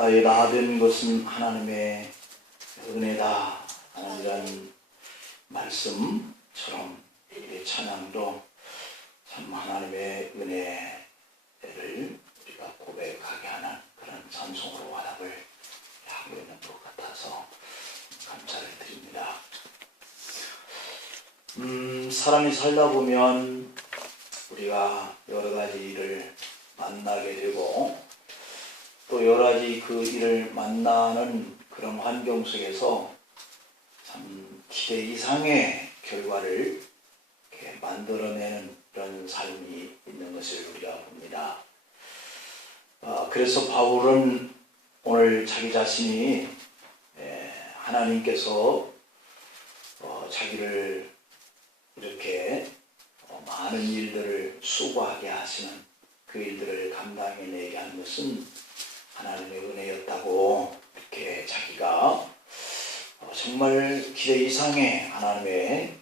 나의 나된 것은 하나님의 은혜다 하는 이런 말씀처럼 이 찬양도 참 하나님의 은혜를 우리가 고백하게 하는 그런 찬송으로 화답을 하고 있는 것 같아서 감사를 드립니다. 사람이 살다 보면 우리가 여러 가지 일을 만나게 되고 또 여러 가지 그 일을 만나는 그런 환경 속에서 참 기대 이상의 결과를 이렇게 만들어내는 그런 삶이 있는 것을 우리가 봅니다. 그래서 바울은 오늘 자기 자신이 하나님께서 자기를 이렇게 많은 일들을 수고하게 하시는 그 일들을 감당해내게 한 것은 하나님의 은혜였다고 이렇게 자기가 정말 기대 이상의 하나님의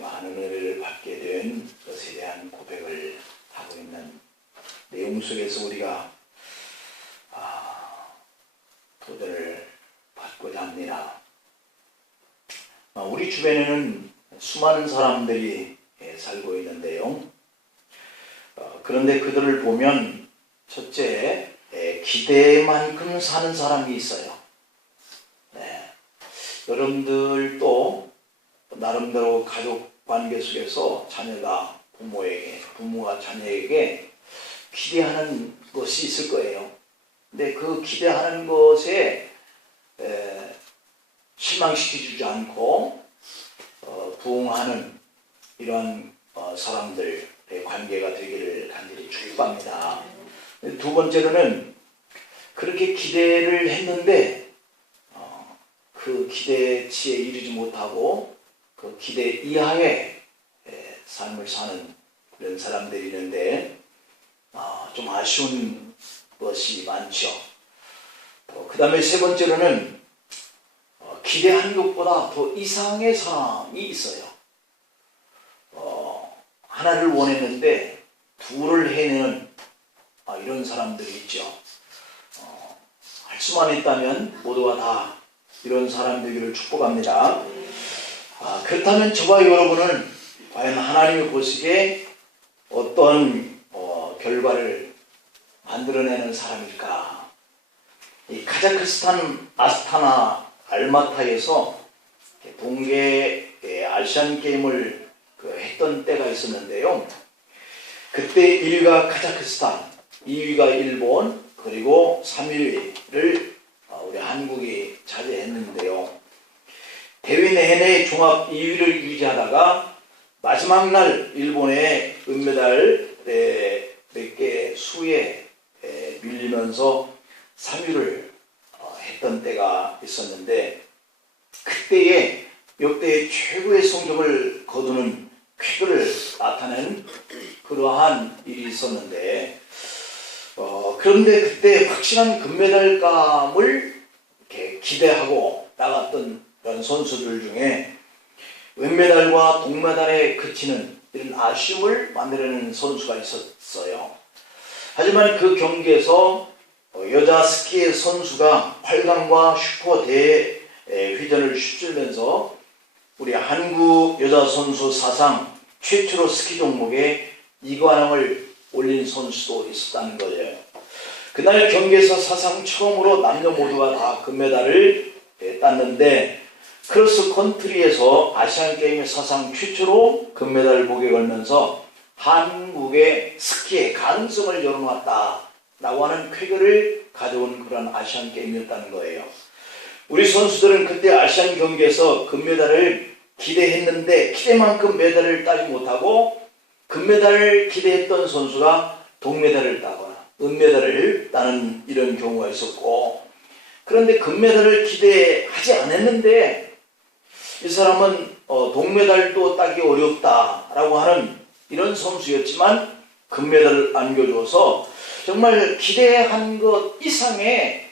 많은 은혜를 받게 된 것에 대한 고백을 하고 있는 내용 속에서 우리가 도전을 받고자 합니다. 우리 주변에는 수많은 사람들이 살고 있는데요. 그런데 그들을 보면 첫째, 기대만큼 사는 사람이 있어요. 여러분들도 나름대로 가족 관계 속에서 자녀가 부모가 자녀에게 기대하는 것이 있을 거예요. 근데 그 기대하는 것에 실망시키지 않고 부응하는 이러한 사람들의 관계가 되기를 간절히 축복합니다. 두 번째로는 그렇게 기대를 했는데 그 기대치에 이르지 못하고 그 기대 이하의 삶을 사는 그런 사람들이 있는데 좀 아쉬운 것이 많죠. 그 다음에 세 번째로는 기대한 것보다 더 이상의 사람이 있어요. 하나를 원했는데 둘을 해내는 이런 사람들이 있죠. 할 수만 있다면 모두가 다 이런 사람들을 축복합니다. 그렇다면 저와 여러분은 과연 하나님이 보시기에 어떤 결과를 만들어내는 사람일까? 이 카자흐스탄 아스타나 알마타에서 동계 아시안 게임을 했던 때가 있었는데요. 그때 1위가 카자흐스탄, 2위가 일본, 그리고 3위를 우리 한국이 차지했는데요. 대회 내내 종합 2위를 유지하다가 마지막 날 일본의 은메달 몇 개 수에 밀리면서 3위를 했던 때가 있었는데 그때에 역대 최고의 성적을 거두는 쾌거를 나타내는 그러한 일이 있었는데 그런데 그때 확실한 금메달감을 이렇게 기대하고 나갔던 그런 선수들 중에 은메달과 동메달에 그치는 이런 아쉬움을 만들어내는 선수가 있었어요. 하지만 그 경기에서 여자 스키 선수가 8강과 슈퍼 대회전을 휩쓸면서 우리 한국 여자 선수 사상 최초로 스키 종목에 2관왕을 올린 선수도 있었다는 거예요. 그날 경기에서 사상 처음으로 남녀 모두가 다 금메달을 땄는데 크로스 컨트리에서 아시안게임의 사상 최초로 금메달을 목에 걸면서 한국의 스키의 가능성을 열어놨다라고 하는 쾌거를 가져온 그런 아시안게임이었다는 거예요. 우리 선수들은 그때 아시안 경기에서 금메달을 기대했는데 기대만큼 메달을 따지 못하고 금메달을 기대했던 선수가 동메달을 따거나 은메달을 따는 이런 경우가 있었고 그런데 금메달을 기대하지 않았는데 이 사람은 동메달도 따기 어렵다라고 하는 이런 선수였지만 금메달을 안겨줘서 정말 기대한 것 이상의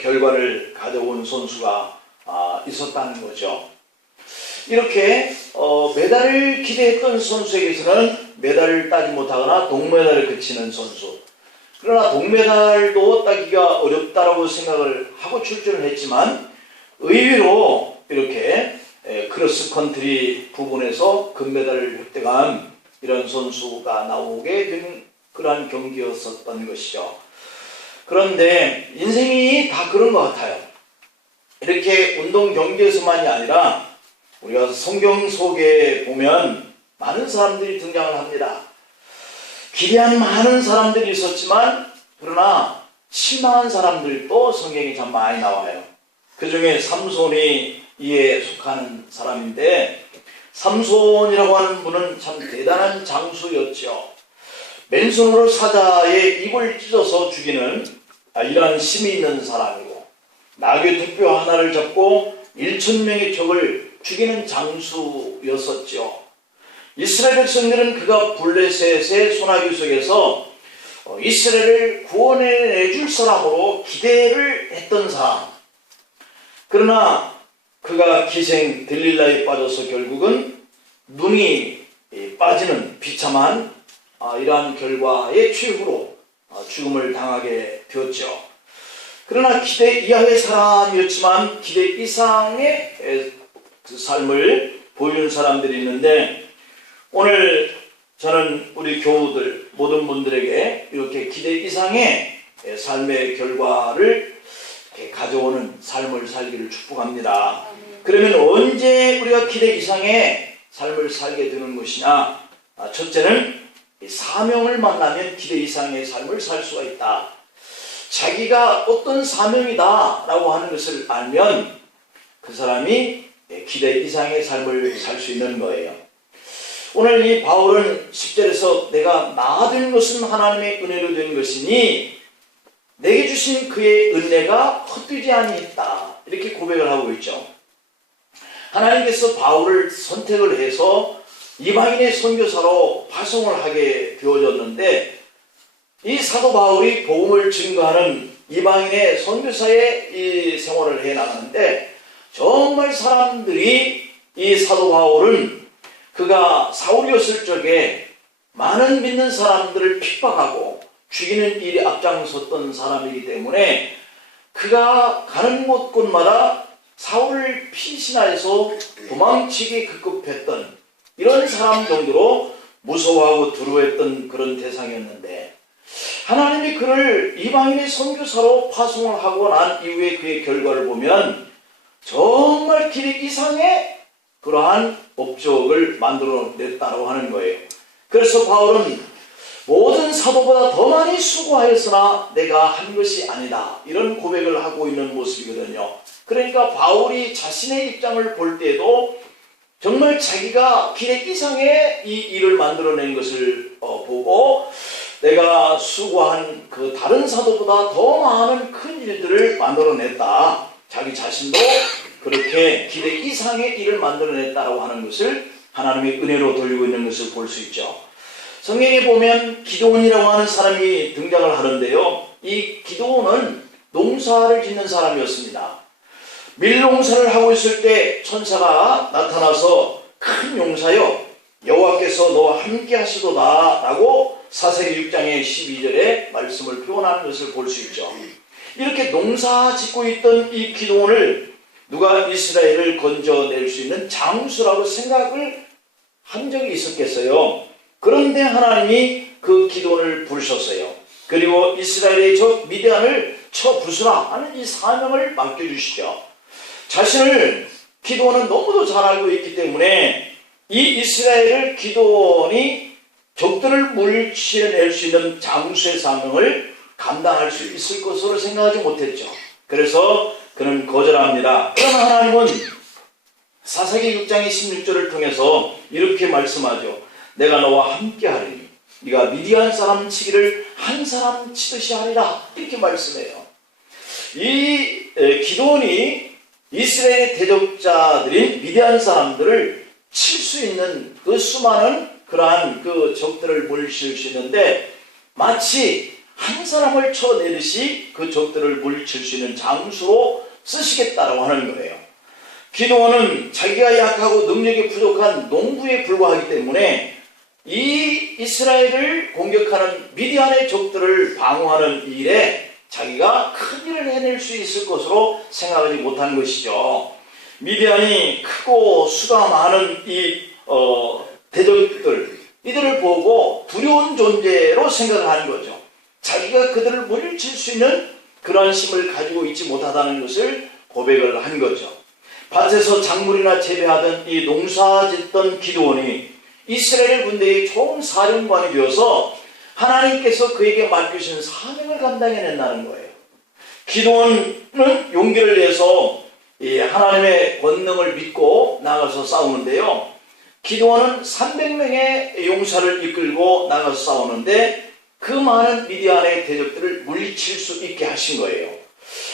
결과를 가져온 선수가 있었다는 거죠. 이렇게 메달을 기대했던 선수에게서는 메달을 따지 못하거나 동메달을 그치는 선수, 그러나 동메달도 따기가 어렵다라고 생각을 하고 출전을 했지만 의외로 이렇게 크로스컨트리 부분에서 금메달을 획득한 이런 선수가 나오게 된 그러한 경기였었던 것이죠. 그런데 인생이 다 그런 것 같아요. 이렇게 운동 경기에서만이 아니라 우리가 성경 속에 보면 많은 사람들이 등장을 합니다. 기대한 많은 사람들이 있었지만 그러나 실망한 사람들도 성경에 참 많이 나와요. 그 중에 삼손이 이에 속하는 사람인데, 삼손이라고 하는 분은 참 대단한 장수였죠. 맨손으로 사자의 입을 찢어서 죽이는 이러한 힘이 있는 사람이고, 나귀 택표 하나를 잡고 1,000명의 적을 죽이는 장수였었죠. 이스라엘 백성들은 그가 블레셋의 소나기 속에서 이스라엘을 구원해 줄 사람으로 기대를 했던 사람. 그러나 그가 기생 들릴라에 빠져서 결국은 눈이 빠지는 비참한 이러한 결과의 최후로 죽음을 당하게 되었죠. 그러나 기대 이하의 사람이었지만 기대 이상의 그 삶을 보이는 사람들이 있는데, 오늘 저는 우리 교우들 모든 분들에게 이렇게 기대 이상의 삶의 결과를 가져오는 삶을 살기를 축복합니다. 그러면 언제 우리가 기대 이상의 삶을 살게 되는 것이냐? 첫째는 사명을 만나면 기대 이상의 삶을 살 수가 있다. 자기가 어떤 사명이다 라고 하는 것을 알면 그 사람이 기대 이상의 삶을 살 수 있는 거예요. 오늘 이 바울은 10절에서 내가 나아된 것은 하나님의 은혜로 된 것이니 내게 주신 그의 은혜가 헛되지 아니했다, 이렇게 고백을 하고 있죠. 하나님께서 바울을 선택을 해서 이방인의 선교사로 파송을 하게 되어졌는데, 이 사도 바울이 복음을 증거하는 이방인의 선교사의 이 생활을 해나가는데, 정말 사람들이 이 사도 바울은 그가 사울이었을 적에 많은 믿는 사람들을 핍박하고 죽이는 일에 앞장섰던 사람이기 때문에 그가 가는 곳곳마다 사울을 피신하여서 도망치기 급급했던 이런 사람 정도로 무서워하고 두려워했던 그런 대상이었는데, 하나님이 그를 이방인의 선교사로 파송을 하고 난 이후에 그의 결과를 보면 정말 길 이상의 그러한 업적을 만들어냈다고 하는 거예요. 그래서 바울은 모든 사도보다 더 많이 수고하였으나 내가 한 것이 아니다, 이런 고백을 하고 있는 모습이거든요. 그러니까 바울이 자신의 입장을 볼 때에도 정말 자기가 기대 이상의 이 일을 만들어낸 것을 보고 내가 수고한 그 다른 사도보다 더 많은 큰 일들을 만들어냈다, 자기 자신도 그렇게 기대 이상의 일을 만들어냈다라고 하는 것을 하나님의 은혜로 돌리고 있는 것을 볼 수 있죠. 성경에 보면 기드온이라고 하는 사람이 등장을 하는데요, 이 기드온은 농사를 짓는 사람이었습니다. 밀농사를 하고 있을 때 천사가 나타나서 큰 용사여 여호와께서 너와 함께 하시도다 라고 사사기 6장의 12절에 말씀을 표현하는 것을 볼 수 있죠. 이렇게 농사 짓고 있던 이 기드온을 누가 이스라엘을 건져낼 수 있는 장수라고 생각을 한 적이 있었겠어요. 그런데 하나님이 그 기드온을 부르셨어요. 그리고 이스라엘의 적 미디안을 쳐 부수라 하는 이 사명을 맡겨주시죠. 자신을 기드온은 너무도 잘 알고 있기 때문에 이 이스라엘을 기드온이 적들을 물리쳐낼 수 있는 장수의 사명을 감당할 수 있을 것으로 생각하지 못했죠. 그래서 그는 거절합니다. 그러나 하나님은 사사기 6장의 16절을 통해서 이렇게 말씀하죠. 내가 너와 함께 하리니 네가 미디안 사람 치기를 한 사람 치듯이 하리라, 이렇게 말씀해요. 이 기드온이 이스라엘의 대적자들인 미디안 사람들을 칠 수 있는 그 수많은 그러한 그 적들을 물리칠 수 있는데, 마치 한 사람을 쳐내듯이 그 적들을 물리칠 수 있는 장수로 쓰시겠다라고 하는 거예요. 기드온은 자기가 약하고 능력이 부족한 농부에 불과하기 때문에 이 이스라엘을 공격하는 미디안의 적들을 방어하는 일에 자기가 큰 일을 해낼 수 있을 것으로 생각하지 못한 것이죠. 미디안이 크고 수가 많은 이 대적들, 이들을 보고 두려운 존재로 생각을 하는 거죠. 자기가 그들을 물리칠 수 있는 그러한 힘을 가지고 있지 못하다는 것을 고백을 한 거죠. 밭에서 작물이나 재배하던 이 농사짓던 기드온이 이스라엘 군대의 총사령관이 되어서 하나님께서 그에게 맡기신 사명을 감당해낸다는 거예요. 기드온은 용기를 내서 하나님의 권능을 믿고 나가서 싸우는데요. 기드온은 300명의 용사를 이끌고 나가서 싸우는데 그 많은 미디안의 대적들을 물리칠 수 있게 하신 거예요.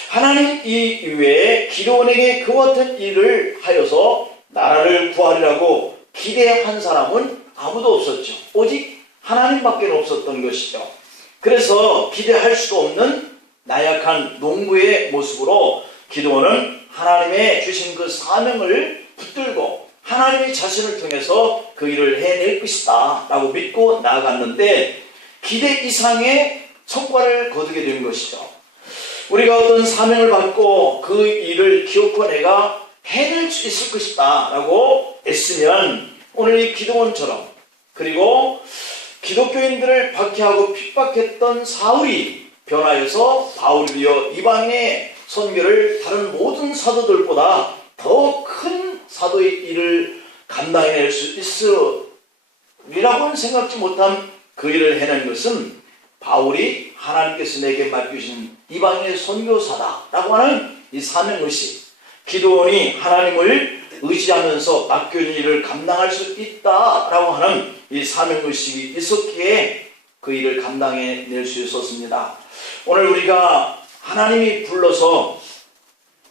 하나님 이외에 기드온에게 그와 같은 일을 하여서 나라를 구하리라고 기대한 사람은 아무도 없었죠. 오직 하나님밖에 없었던 것이죠. 그래서 기대할 수도 없는 나약한 농부의 모습으로 기드온은 하나님의 주신 그 사명을 붙들고 하나님의 자신을 통해서 그 일을 해낼 것이다 라고 믿고 나아갔는데 기대 이상의 성과를 거두게 된 것이죠. 우리가 어떤 사명을 받고 그 일을 기어코 내가 해낼 수 있을 것이다 라고 애쓰면 오늘 이 기드온처럼, 그리고 기독교인들을 박해하고 핍박했던 사울이 변화해서 바울이 되어 이방의 선교를 다른 모든 사도들보다 더 큰 사도의 일을 감당해낼 수 있으리라고는 생각지 못한 그 일을 해낸 것은 바울이 하나님께서 내게 맡기신 이방인의 선교사다라고 하는 이 사명의식, 기드온이 하나님을 의지하면서 맡겨진 일을 감당할 수 있다라고 하는 이 사명의식이 있었기에 그 일을 감당해낼 수 있었습니다. 오늘 우리가 하나님이 불러서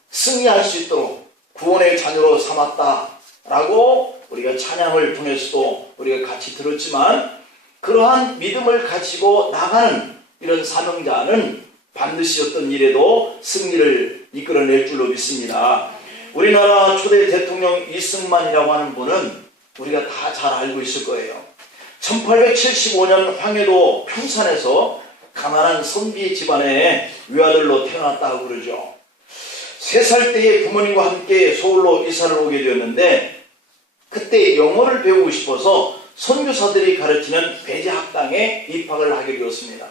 승리할 수 있도록 구원의 자녀로 삼았다라고 우리가 찬양을 통해서도 우리가 같이 들었지만, 그러한 믿음을 가지고 나가는 이런 사명자는 반드시 어떤 일에도 승리를 이끌어낼 줄로 믿습니다. 우리나라 초대 대통령 이승만이라고 하는 분은 우리가 다 잘 알고 있을 거예요. 1875년 황해도 평산에서 가난한 선비 집안의 외아들로 태어났다고 그러죠. 3살 때에 부모님과 함께 서울로 이사를 오게 되었는데 그때 영어를 배우고 싶어서 선교사들이 가르치는 배제학당에 입학을 하게 되었습니다.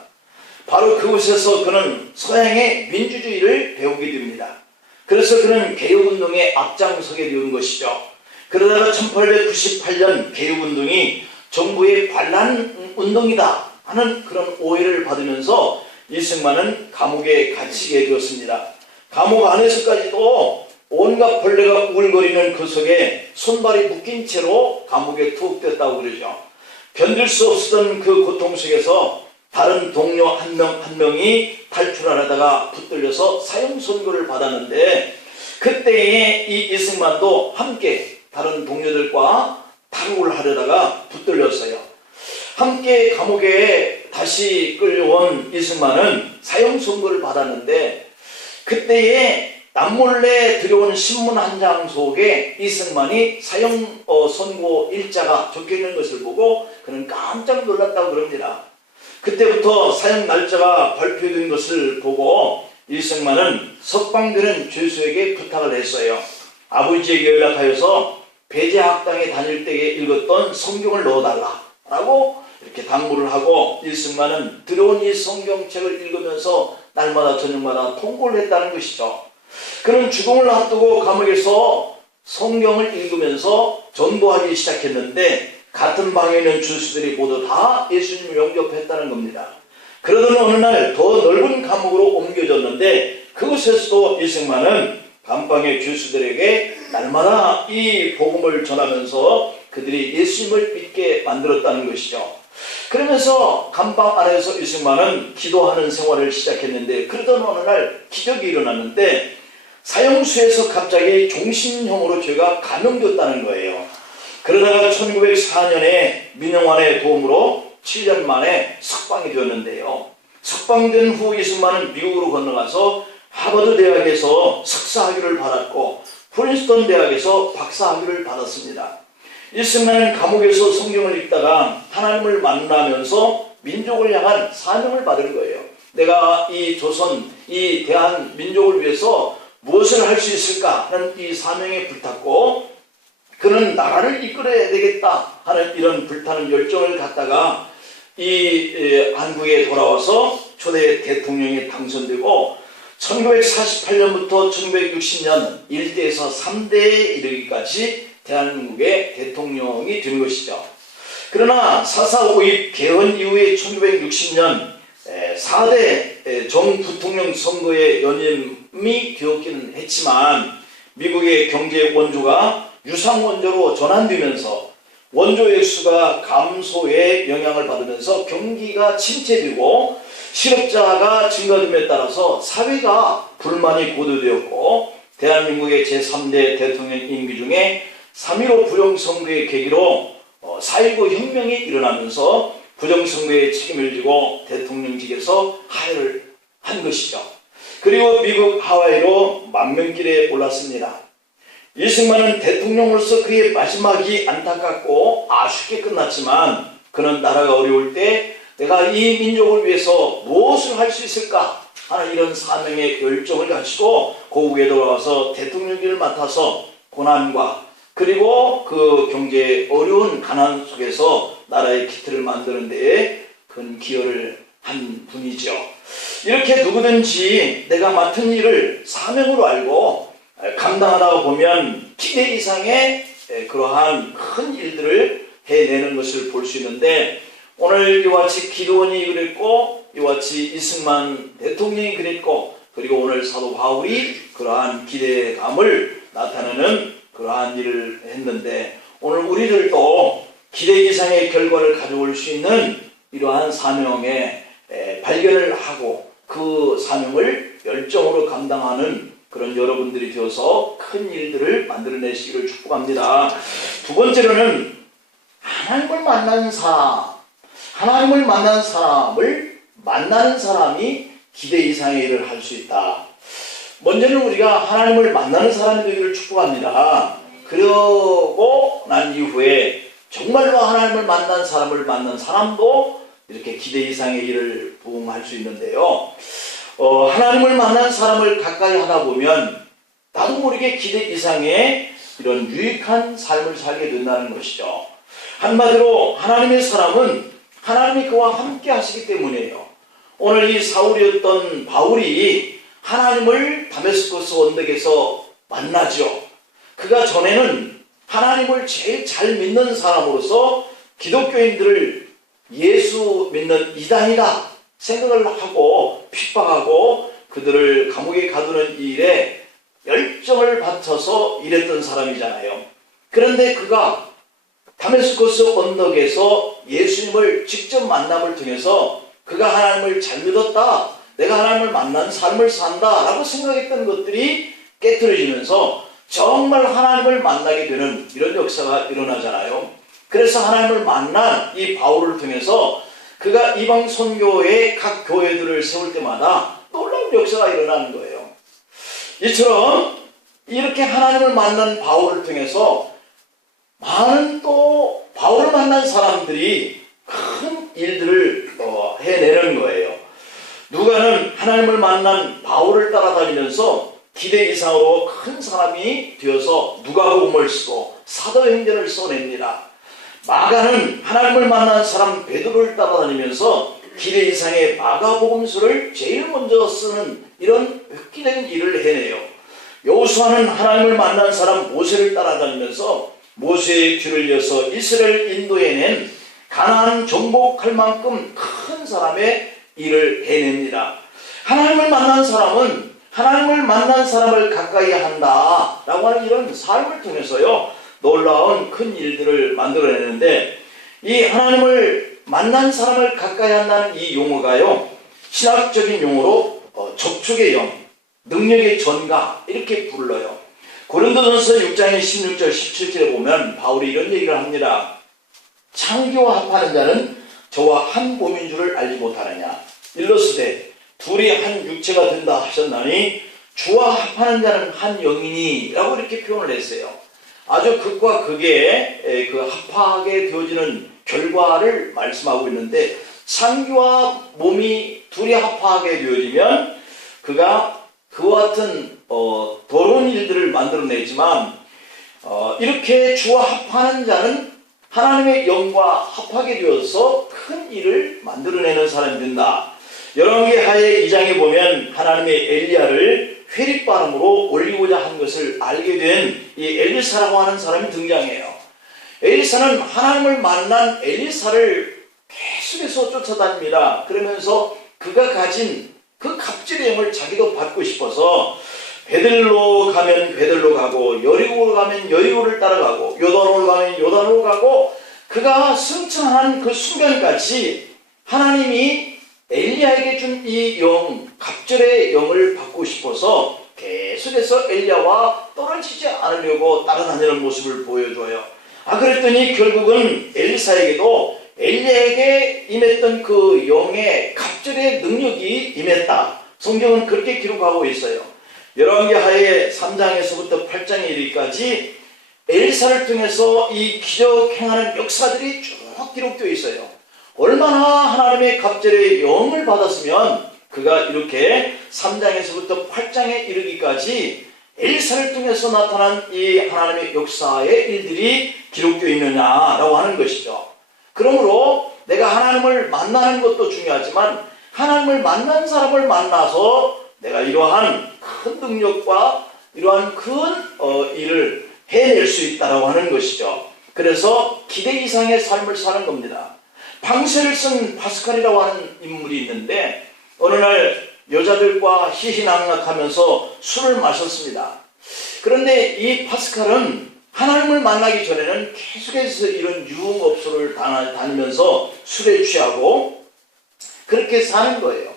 바로 그곳에서 그는 서양의 민주주의를 배우게 됩니다. 그래서 그는 개혁운동에 앞장서게 된 것이죠. 그러다가 1898년 개혁운동이 정부의 반란운동이다 하는 그런 오해를 받으면서 이승만은 감옥에 갇히게 되었습니다. 감옥 안에서까지도 온갖 벌레가 우글거리는 그 속에 손발이 묶인 채로 감옥에 투옥됐다고 그러죠. 견딜 수 없었던 그 고통 속에서 다른 동료 한 명이 탈출하려다가 붙들려서 사형 선고를 받았는데 그때에 이 이승만도 함께 다른 동료들과 탈옥을 하려다가 붙들렸어요. 함께 감옥에 다시 끌려온 이승만은 사형 선고를 받았는데 그때에 남몰래 들여온 신문 한 장 속에 이승만이 사형 선고 일자가 적혀있는 것을 보고 그는 깜짝 놀랐다고 그럽니다. 그때부터 사형 날짜가 발표된 것을 보고 이승만은 석방되는 죄수에게 부탁을 했어요. 아버지에게 연락하여서 배제학당에 다닐 때에 읽었던 성경을 넣어달라라고 이렇게 당부를 하고 이승만은 들어온 이 성경책을 읽으면서 날마다 저녁마다 통고를 했다는 것이죠. 그는 죽음을 앞두고 감옥에서 성경을 읽으면서 전도하기 시작했는데 같은 방에 있는 죄수들이 모두 다 예수님을 영접했다는 겁니다. 그러던 어느 날 더 넓은 감옥으로 옮겨졌는데 그곳에서도 이승만은 감방의 죄수들에게 날마다 이 복음을 전하면서 그들이 예수님을 믿게 만들었다는 것이죠. 그러면서 감방 안에서 이승만은 기도하는 생활을 시작했는데 그러던 어느 날 기적이 일어났는데 사형수에서 갑자기 종신형으로 죄가 감형되었다는 거예요. 그러다가 1904년에 민영환의 도움으로 7년 만에 석방이 되었는데요. 석방된 후 이승만은 미국으로 건너가서 하버드 대학에서 석사학위를 받았고 프린스턴 대학에서 박사학위를 받았습니다. 이승만은 감옥에서 성경을 읽다가 하나님을 만나면서 민족을 향한 사명을 받은 거예요. 내가 이 조선, 이 대한민족을 위해서 무엇을 할 수 있을까 하는 이 사명에 불탔고, 그는 나라를 이끌어야 되겠다 하는 이런 불타는 열정을 갖다가 이 한국에 돌아와서 초대 대통령이 당선되고 1948년부터 1960년 1대에서 3대에 이르기까지 대한민국의 대통령이 된 것이죠. 그러나 4.4 5.18 개헌 이후에 1960년 4대 정부통령 선거에 연임이 되었기는 했지만 미국의 경제 원조가 유상 원조로 전환되면서 원조 액수가 감소에 영향을 받으면서 경기가 침체되고 실업자가 증가됨에 따라서 사회가 불만이 고조되었고, 대한민국의 제3대 대통령 임기 중에 3.15 부정선거의 계기로 4.19 혁명이 일어나면서 부정선거에 책임을 지고 대통령직에서 하야를 한 것이죠. 그리고 미국 하와이로 만명길에 올랐습니다. 이승만은 대통령으로서 그의 마지막이 안타깝고 아쉽게 끝났지만, 그는 나라가 어려울 때 내가 이 민족을 위해서 무엇을 할 수 있을까 하는 이런 사명의 열정을 가지고 고국에 돌아와서 대통령직을 맡아서 고난과 그리고 그 경제의 어려운 가난 속에서 나라의 기틀을 만드는 데에 큰 기여를 한 분이죠. 이렇게 누구든지 내가 맡은 일을 사명으로 알고 감당하다 보면 기대 이상의 그러한 큰 일들을 해내는 것을 볼 수 있는데, 오늘 이와 같이 기도원이 그랬고 이와 같이 이승만 대통령이 그랬고, 그리고 오늘 사도 바울이 그러한 기대감을 나타내는 그러한 일을 했는데, 오늘 우리들도 기대 이상의 결과를 가져올 수 있는 이러한 사명에 발견을 하고 그 사명을 열정으로 감당하는 그런 여러분들이 되어서 큰 일들을 만들어내시기를 축복합니다. 두 번째로는 하나님을 만나는 사람, 하나님을 만난 사람을 만나는 사람이 기대 이상의 일을 할 수 있다. 먼저는 우리가 하나님을 만나는 사람이 되기를 축복합니다. 그러고 난 이후에 정말로 하나님을 만난 사람을 만난 사람도 이렇게 기대 이상의 일을 부응할 수 있는데요. 하나님을 만난 사람을 가까이 하다 보면 나도 모르게 기대 이상의 이런 유익한 삶을 살게 된다는 것이죠. 한마디로 하나님의 사람은 하나님이 그와 함께 하시기 때문이에요. 오늘 이 사울이었던 바울이 하나님을 다메스커스 언덕에서 만나죠. 그가 전에는 하나님을 제일 잘 믿는 사람으로서 기독교인들을 예수 믿는 이단이다 생각을 하고 핍박하고 그들을 감옥에 가두는 일에 열정을 바쳐서 일했던 사람이잖아요. 그런데 그가 다메스커스 언덕에서 예수님을 직접 만남을 통해서 그가 하나님을 잘 믿었다, 내가 하나님을 만난 삶을 산다 라고 생각했던 것들이 깨트려지면서 정말 하나님을 만나게 되는 이런 역사가 일어나잖아요. 그래서 하나님을 만난 이 바울을 통해서 그가 이방 선교의 각 교회들을 세울 때마다 놀라운 역사가 일어나는 거예요. 이처럼 이렇게 하나님을 만난 바울을 통해서 많은 또 바울을 만난 사람들이 큰 일들을 해내는 거예요. 누가는 하나님을 만난 바울을 따라다니면서 기대 이상으로 큰 사람이 되어서 누가복음을 쓰고 사도행전을 써냅니다. 마가는 하나님을 만난 사람 베드로를 따라다니면서 기대 이상의 마가복음서를 제일 먼저 쓰는 이런 획기적인 일을 해내요. 여호수아는 하나님을 만난 사람 모세를 따라다니면서 모세의 뒤를 이어서 이스라엘 인도해낸 가나안 정복할 만큼 큰 사람의 일을 해냅니다. 하나님을 만난 사람은 하나님을 만난 사람을 가까이 한다 라고 하는 이런 삶을 통해서요 놀라운 큰 일들을 만들어내는데, 이 하나님을 만난 사람을 가까이 한다는 이 용어가요 신학적인 용어로 접촉의 영, 능력의 전가 이렇게 불러요. 고린도전서 6장의 16절 17절에 보면 바울이 이런 얘기를 합니다. 창기와 합하는 자는 저와 한 몸인 줄을 알지 못하느냐. 일러스되 둘이 한 육체가 된다 하셨나니 주와 합하는 자는 한 영이니 라고 이렇게 표현을 했어요. 아주 극과 극의 그 합하게 되어지는 결과를 말씀하고 있는데, 상기와 몸이 둘이 합하게 되어지면 그가 그와 같은 더러운 일들을 만들어내지만, 이렇게 주와 합하는 자는 하나님의 영과 합하게 되어서 큰 일을 만들어내는 사람이 된다. 열왕기하의 2장에 보면 하나님의 엘리야를 회립바람으로 올리고자 한 것을 알게 된 이 엘리사라고 하는 사람이 등장해요. 엘리사는 하나님을 만난 엘리사를 계속해서 쫓아다닙니다. 그러면서 그가 가진 그 갑질의 영을 자기도 받고 싶어서 베들로 가면 베들로 가고, 여리고로 가면 여리고를 따라가고, 요단으로 가면 요단으로 가고, 그가 승천한 그 순간까지 하나님이 엘리야에게 준 이 영, 갑절의 영을 받고 싶어서 계속해서 엘리야와 떨어지지 않으려고 따라다니는 모습을 보여줘요. 그랬더니 결국은 엘리사에게도 엘리야에게 임했던 그 영의 갑절의 능력이 임했다. 성경은 그렇게 기록하고 있어요. 열왕기하의 3장에서부터 8장에 이르기까지 엘리사를 통해서 이 기적 행하는 역사들이 쭉 기록되어 있어요. 얼마나 하나님의 갑절의 영을 받았으면 그가 이렇게 3장에서부터 8장에 이르기까지 엘리사를 통해서 나타난 이 하나님의 역사의 일들이 기록되어 있느냐라고 하는 것이죠. 그러므로 내가 하나님을 만나는 것도 중요하지만, 하나님을 만난 사람을 만나서 내가 이러한 큰 능력과 이러한 큰 일을 해낼 수 있다라고 하는 것이죠. 그래서 기대 이상의 삶을 사는 겁니다. 방세를 쓴 파스칼이라고 하는 인물이 있는데, 어느 날 여자들과 희희낙낙하면서 술을 마셨습니다. 그런데 이 파스칼은 하나님을 만나기 전에는 계속해서 이런 유흥업소를 다니면서 술에 취하고 그렇게 사는 거예요.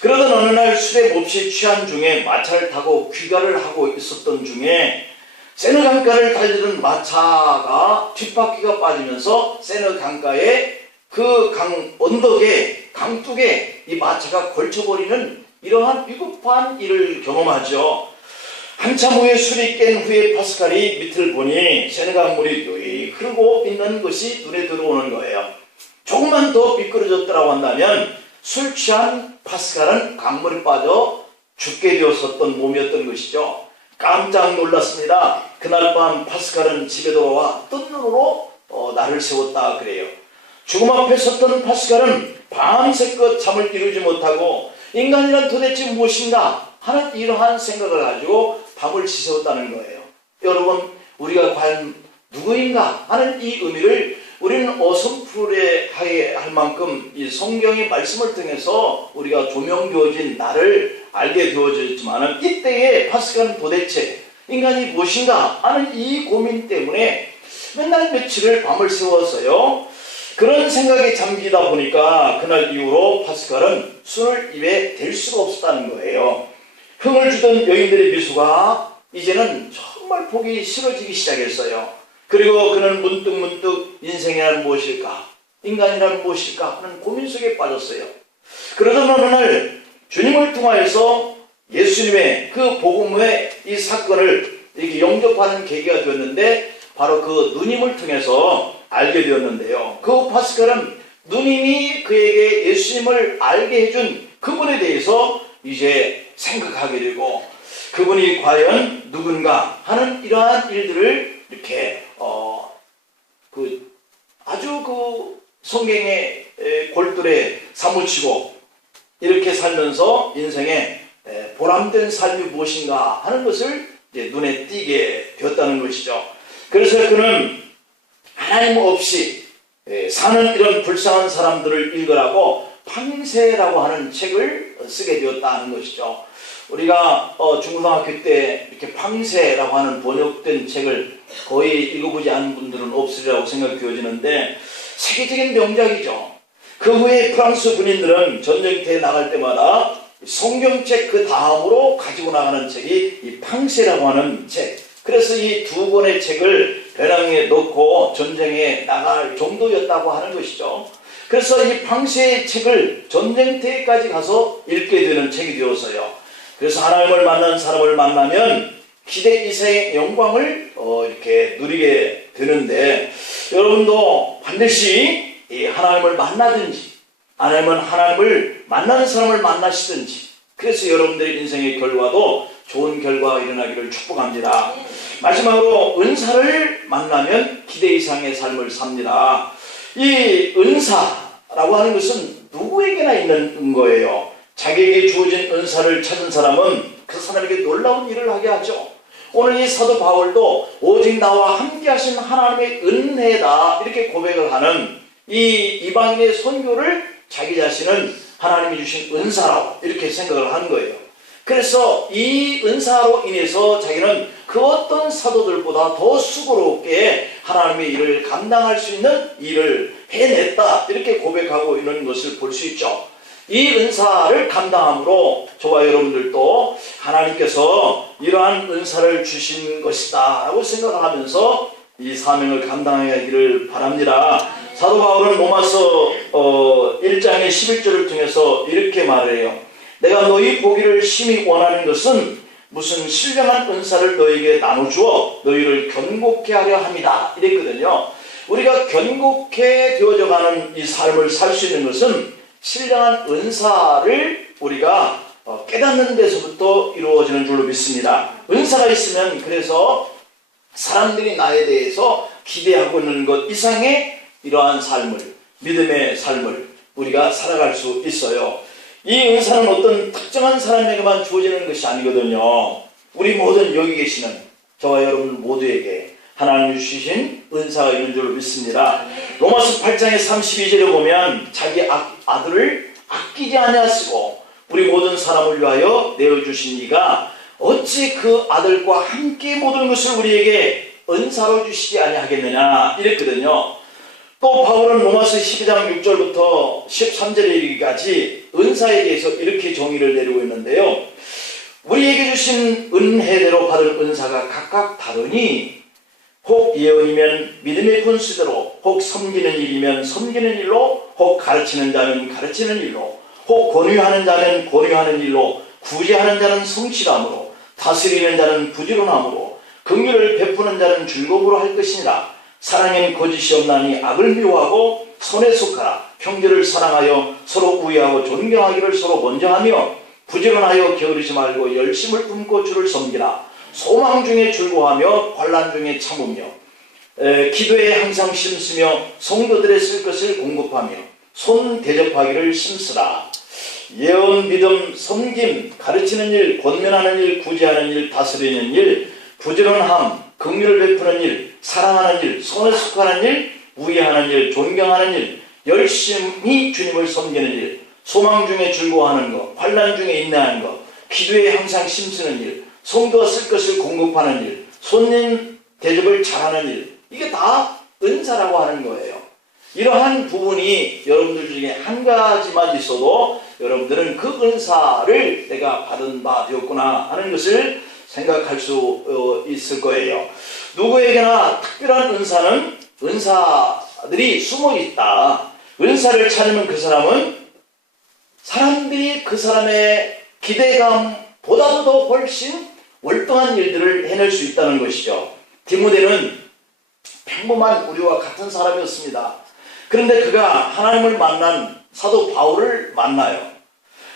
그러던 어느 날 술에 몹시 취한 중에 마차를 타고 귀가를 하고 있었던 중에 세너 강가를 달리던 마차가 뒷바퀴가 빠지면서 세너 강가에 그 언덕에, 강둑에 이 마차가 걸쳐버리는 이러한 비겁한 일을 경험하죠. 한참 후에 술이 깬 후에 파스칼이 밑을 보니 세느강물이 요이 흐르고 있는 것이 눈에 들어오는 거예요. 조금만 더 미끄러졌더라고 한다면 술 취한 파스칼은 강물에 빠져 죽게 되었었던 몸이었던 것이죠. 깜짝 놀랐습니다. 그날 밤 파스칼은 집에 돌아와 뜬 눈으로 나를 세웠다 그래요. 죽음 앞에 섰던 파스칼은 밤새껏 잠을 이루지 못하고 인간이란 도대체 무엇인가 하는 이러한 생각을 가지고 밤을 지새웠다는 거예요. 여러분, 우리가 과연 누구인가 하는 이 의미를 우리는 어선풀에 할 만큼 이 성경의 말씀을 통해서 우리가 조명되어진 나를 알게 되어졌지만, 이때에 파스칼은 도대체 인간이 무엇인가 하는 이 고민 때문에 맨날 며칠을 밤을 새웠어요. 그런 생각에 잠기다 보니까 그날 이후로 파스칼은 술을 입에 댈 수가 없었다는 거예요. 흥을 주던 여인들의 미소가 이제는 정말 보기 싫어지기 시작했어요. 그리고 그는 문득문득 인생이란 무엇일까, 인간이란 무엇일까 하는 고민 속에 빠졌어요. 그러던 어느 날 주님을 통하여서 예수님의 그 복음의 이 사건을 이렇게 영접하는 계기가 되었는데, 바로 그 누님을 통해서 알게 되었는데요. 그 파스칼은 누님이 그에게 예수님을 알게 해준 그분에 대해서 이제 생각하게 되고, 그분이 과연 누군가 하는 이러한 일들을 이렇게 아주 그 성경의 골똘에 사무치고 이렇게 살면서 인생의 보람된 삶이 무엇인가 하는 것을 이제 눈에 띄게 되었다는 것이죠. 그래서 그는 하나님 없이 사는 이런 불쌍한 사람들을 읽으라고 팡세라고 하는 책을 쓰게 되었다는 것이죠. 우리가 중고등학교 때 이렇게 팡세라고 하는 번역된 책을 거의 읽어보지 않은 분들은 없으리라고 생각되어지는데, 세계적인 명작이죠. 그 후에 프랑스 군인들은 전쟁터에 나갈 때마다 성경책 그 다음으로 가지고 나가는 책이 이 팡세라고 하는 책. 그래서 이 두 권의 책을 배낭에 넣고 전쟁에 나갈 정도였다고 하는 것이죠. 그래서 이 팡세의 책을 전쟁터에까지 가서 읽게 되는 책이 되었어요. 그래서 하나님을 만난 사람을 만나면 기대 이상의 영광을 이렇게 누리게 되는데, 여러분도 반드시 이 하나님을 만나든지 아니면 하나님을 만나는 사람을 만나시든지, 그래서 여러분들의 인생의 결과도 좋은 결과가 일어나기를 축복합니다. 마지막으로 은사를 만나면 기대 이상의 삶을 삽니다. 이 은사라고 하는 것은 누구에게나 있는 거예요. 자기에게 주어진 은사를 찾은 사람은 그 사람에게 놀라운 일을 하게 하죠. 오늘 이 사도 바울도 오직 나와 함께 하신 하나님의 은혜다 이렇게 고백을 하는 이 이방인의 선교를 자기 자신은 하나님이 주신 은사라고 이렇게 생각을 한 거예요. 그래서 이 은사로 인해서 자기는 그 어떤 사도들보다 더 수고롭게 하나님의 일을 감당할 수 있는 일을 해냈다 이렇게 고백하고 있는 것을 볼 수 있죠. 이 은사를 감당함으로 저와 여러분들도 하나님께서 이러한 은사를 주신 것이다 라고 생각을 하면서 이 사명을 감당하기를 바랍니다. 사도 바울은 로마서 1장의 11절을 통해서 이렇게 말해요. 내가 너희 보기를 심히 원하는 것은 무슨 신령한 은사를 너희에게 나눠주어 너희를 견고케 하려 함이다 이랬거든요. 우리가 견고케 되어져 가는 이 삶을 살 수 있는 것은 신령한 은사를 우리가 깨닫는 데서부터 이루어지는 줄로 믿습니다. 은사가 있으면 그래서 사람들이 나에 대해서 기대하고 있는 것 이상의 이러한 삶을, 믿음의 삶을 우리가 살아갈 수 있어요. 이 은사는 어떤 특정한 사람에게만 주어지는 것이 아니거든요. 우리 모든 여기 계시는 저와 여러분 모두에게 하나님이 주신 은사가 있는 줄로 믿습니다. 로마서 8장의 32절에 보면 자기 아들을 아끼지 아니하시고 우리 모든 사람을 위하여 내어주신 이가 어찌 그 아들과 함께 모든 것을 우리에게 은사로 주시지 아니하겠느냐 이랬거든요. 또 바울은 로마서 12장 6절부터 13절에 이르기까지 은사에 대해서 이렇게 정의를 내리고 있는데요. 우리에게 주신 은혜대로 받은 은사가 각각 다르니 혹 예언이면 믿음의 분수대로, 혹 섬기는 일이면 섬기는 일로, 혹 가르치는 자는 가르치는 일로, 혹 권유하는 자는 권유하는 일로, 구제하는 자는 성실함으로, 다스리는 자는 부지런함으로, 긍휼을 베푸는 자는 즐거움으로 할 것이니라. 사랑엔 거짓이 없나니 악을 미워하고 선에 속하라. 형제를 사랑하여 서로 우애하고 존경하기를 서로 먼저 하며 부지런하여 게으르지 말고 열심을 품고 주를 섬기라. 소망 중에 즐거워하며 환난 중에 참으며 기도에 항상 힘쓰며 성도들의 쓸 것을 공급하며 손 대접하기를 힘쓰라. 예언, 믿음, 섬김, 가르치는 일, 권면하는 일, 구제하는 일, 다스리는 일, 부지런함, 긍휼을 베푸는 일, 사랑하는 일, 선에 속하는 일, 우애하는 일, 존경하는 일, 열심히 주님을 섬기는 일, 소망 중에 즐거워하는 것, 환난 중에 인내하는 것, 기도에 항상 힘쓰는 일, 성도가 쓸 것을 공급하는 일, 손님 대접을 잘하는 일, 이게 다 은사라고 하는 거예요. 이러한 부분이 여러분들 중에 한 가지만 있어도 여러분들은 그 은사를 내가 받은 바 되었구나 하는 것을 생각할 수 있을 거예요. 누구에게나 특별한 은사는 은사들이 숨어 있다. 은사를 찾으면 그 사람은 사람들이 그 사람의 기대감보다도 더 훨씬 월등한 일들을 해낼 수 있다는 것이죠. 디모데는 평범한 우리와 같은 사람이었습니다. 그런데 그가 하나님을 만난 사도 바울을 만나요.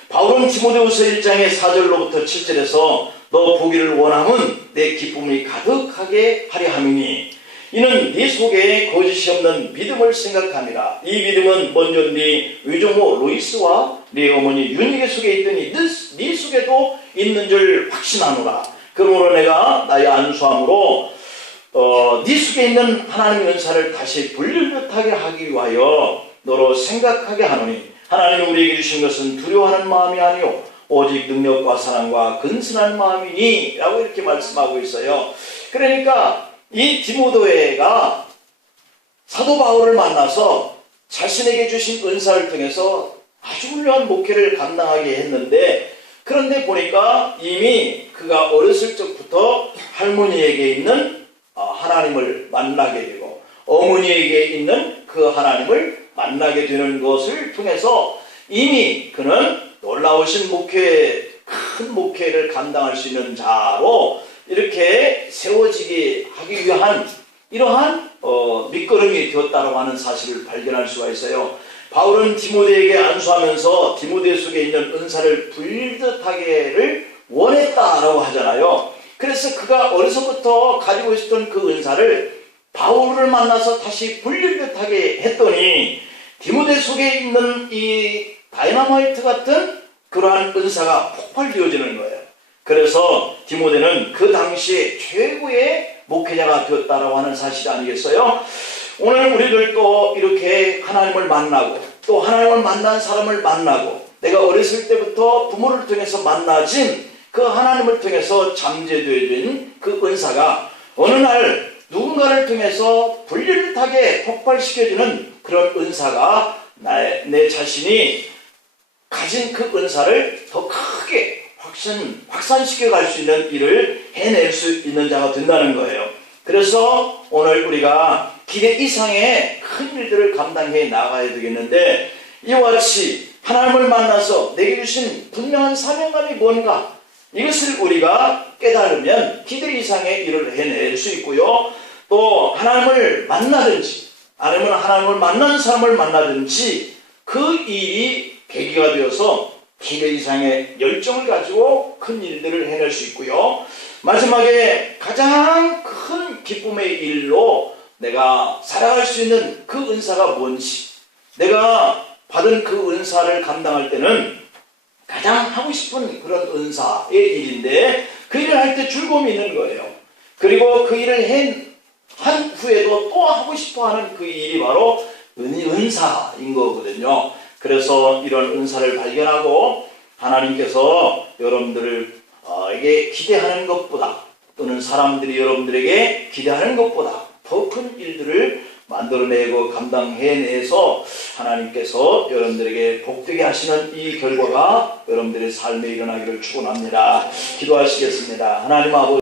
바울은 디모데후서 1장의 4절로부터 7절에서 너 보기를 원함은 내 기쁨이 가득하게 하려 함이니 이는 네 속에 거짓이 없는 믿음을 생각함이라. 이 믿음은 먼저 네 외조모 로이스와 네 어머니 유니게 속에 있더니 네 속에도 있는 줄 확신하노라. 그러므로 내가 나의 안수함으로 네 속에 있는 하나님의 은사를 다시 불릴듯하게 하기 위하여 너로 생각하게 하노니 하나님이 우리에게 주신 것은 두려워하는 마음이 아니요 오직 능력과 사랑과 근신한 마음이니 라고 이렇게 말씀하고 있어요. 그러니까 이 디모데가 사도 바울을 만나서 자신에게 주신 은사를 통해서 아주 훌륭한 목회를 감당하게 했는데, 그런데 보니까 이미 그가 어렸을 적부터 할머니에게 있는 하나님을 만나게 되고 어머니에게 있는 그 하나님을 만나게 되는 것을 통해서 이미 그는 놀라우신 목회, 큰 목회를 감당할 수 있는 자로 이렇게 세워지게 하기 위한 이러한 밑거름이 되었다고 하는 사실을 발견할 수가 있어요. 바울은 디모데에게 안수하면서 디모데 속에 있는 은사를 불듯하게를 원했다라고 하잖아요. 그래서 그가 어려서부터 가지고 있었던 그 은사를 바울을 만나서 다시 불릴듯하게 했더니 디모데 속에 있는 이 다이너마이트 같은 그러한 은사가 폭발되어지는 거예요. 그래서 디모데는 그 당시에 최고의 목회자가 되었다라고 하는 사실 아니겠어요? 오늘 우리들도 이렇게 하나님을 만나고 또 하나님을 만난 사람을 만나고 내가 어렸을 때부터 부모를 통해서 만나진 그 하나님을 통해서 잠재되어진 그 은사가 어느 날 누군가를 통해서 불릴듯하게 폭발시켜주는 그런 은사가 내 자신이 가진 그 은사를 더 크게 확산시켜 갈 수 있는 일을 해낼 수 있는 자가 된다는 거예요. 그래서 오늘 우리가 기대 이상의 큰 일들을 감당해 나가야 되겠는데 이와 같이 하나님을 만나서 내게 주신 분명한 사명감이 뭔가 이것을 우리가 깨달으면 기대 이상의 일을 해낼 수 있고요. 또 하나님을 만나든지 아니면 하나님을 만나는 사람을 만나든지 그 일이 계기가 되어서 기대 이상의 열정을 가지고 큰 일들을 해낼 수 있고요. 마지막에 가장 큰 기쁨의 일로 내가 살아갈 수 있는 그 은사가 뭔지 내가 받은 그 은사를 감당할 때는 가장 하고 싶은 그런 은사의 일인데 그 일을 할 때 즐거움이 있는 거예요. 그리고 그 일을 한 후에도 또 하고 싶어하는 그 일이 바로 은사인 거거든요. 그래서 이런 은사를 발견하고 하나님께서 여러분들에게 기대하는 것보다 또는 사람들이 여러분들에게 기대하는 것보다 더 큰 일들을 만들어내고 감당해내서 하나님께서 여러분들에게 복되게 하시는 이 결과가 여러분들의 삶에 일어나기를 축원합니다. 기도하시겠습니다. 하나님 아버지